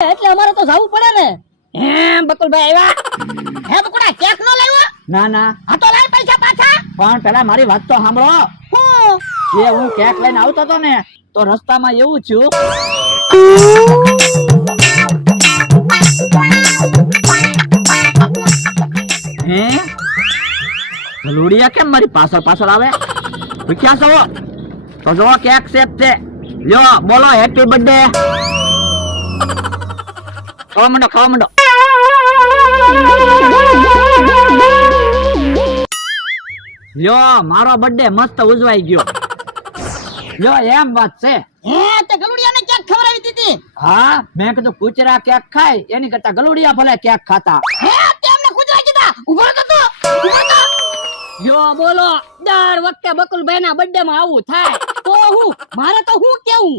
એટલે અમારે તો જાવું પડે ને. હે બકુલભાઈ આવ્યા? હે બકુડા કેક નો લાવ્યો? ના ના, હા તો લાય પૈસા પાછા. પણ પેલા મારી વાત તો સાંભળો. હું એ હું કેક લઈને આવતો હતો ને તો રસ્તામાં એવું થયું. હે ગલુડિયા કેમ મારી પાછળ પાછળ આવે? ભૂખ્યા છો તો જો કેક સેટ છે, લ્યો બોલો હેપી બર્થડે. ખાવા માંડો ખાવા માંડો. લ્યો મારો બર્થડે મસ્ત ઉજવાઈ ગયો. લ્યો એમ વાત છે. હે તે ગલુડિયાને કેક ખવડાવી દીધી. હા મેં કીધું કુચરા કેક ખાય એની કરતા ગલુડિયા ભલે કેક ખાતા. હે તે અમને કુતરા કીધા. ઉભો તો તો ઉભો તો. જો બોલો દર વખતે બકુલભાઈ ના બર્થડે માં આવું થાય તો હું મારે તો હું કેવું.